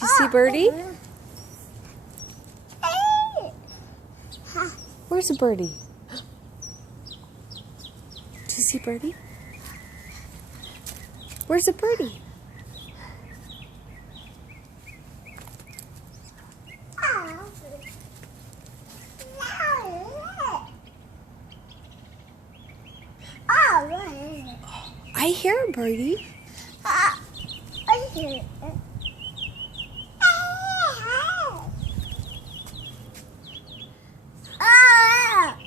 Do you see Birdie? Where's a birdie? Do you see Birdie? Where's a birdie? I hear a birdie.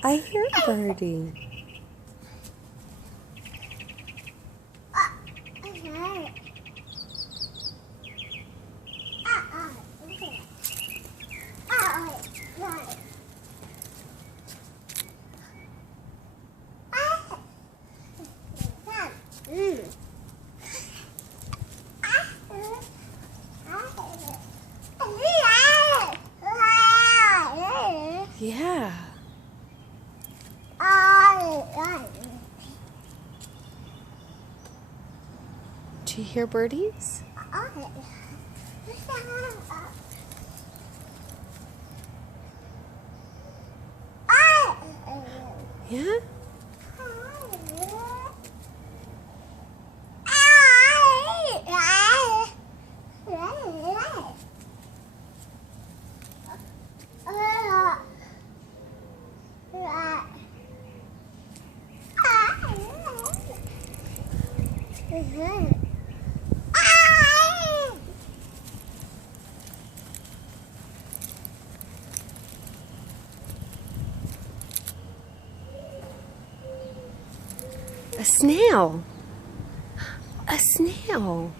I hear a birdie. Yeah. Do you hear birdies? Yeah? A snail. A snail.